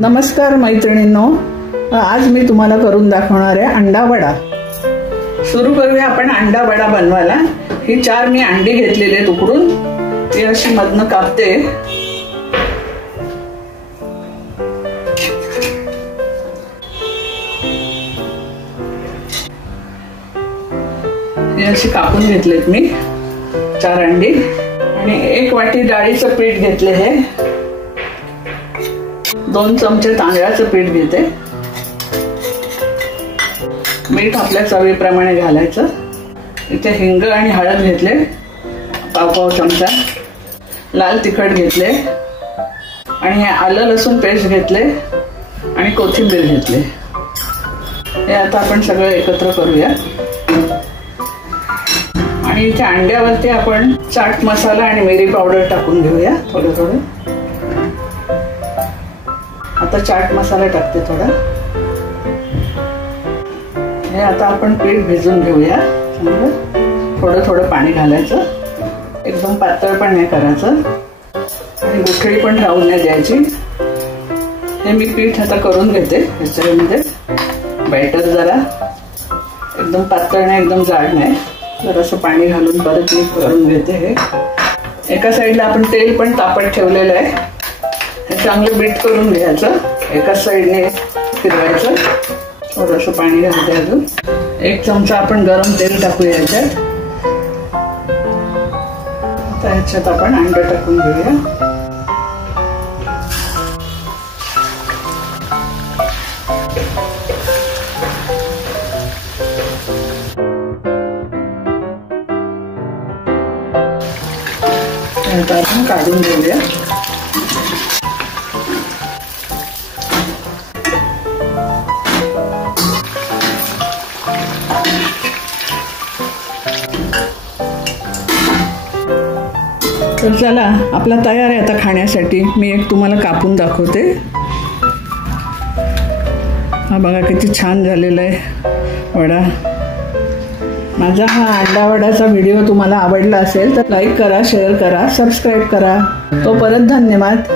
नमस्कार मैत्रिणींनो, आज मी तुम्हाला करून दाखवणार आहे अंडा वडा। सुरू करूया आपण अंडा वडा बनवायला। ही 4 मी अंडी घेतलेले उकडून, ती अशी मधनं कापते। ही अशी कापून घेतलेत मी 4 अंडी आणि 1 वाटी डाळीचं पीठ घेतले हे। 2 चमचे तांदळाचं पीठ घेते। मीठ आपल्या चवीप्रमाणे घालायचं। इथे हिंग आणि हळद घेतले, पाव चमचा। लाल तिखट घेतले आणि हे आलं लसूण पेस्ट घेतले आणि कोथिंबीर घेतले। हे आता आपण सगळं एकत्र करूया आणि इथे अंड्यावरती आपण चाट मसाला आणि मिरी पावडर टाकून घेऊया थोडं थोडं। आता चाट मसाला टाकते थोडा। हे आता आपण पीठ भिजून घेऊया। थोडं थोडं पाणी घालायचं, एकदम पातळ पण नाही करायचं आणि गुठळी पण राहू नाही द्यायची। हे मी पीठ आता करून घेते ह्याच्यामध्ये। बॅटर जरा एकदम पातळ नाही, एकदम जाड नाही, जरासं पाणी घालून परत मी करून घेते। हे एका साईडला आपण तेल पण तापत ठेवलेलं आहे। हे चांगलं बीट करून घ्यायचं, एकाच साईडने फिरवायचं। थोडंसं पाणी घालते अजून। 1 चमचा आपण गरम तेल टाकूया याच्यात। आता ह्याच्यात आपण अंडे टाकून घेऊया। आता आपण काढून घेऊया। तर चला, आपला तयार आहे आता खाण्यासाठी। मी एक तुम्हाला कापून दाखवते। हा बघा किती छान झालेला आहे वडा। माझा हा अंडा वड्याचा व्हिडिओ तुम्हाला आवडला असेल तर लाईक करा, शेअर करा, सबस्क्राईब करा। तोपर्यंत धन्यवाद।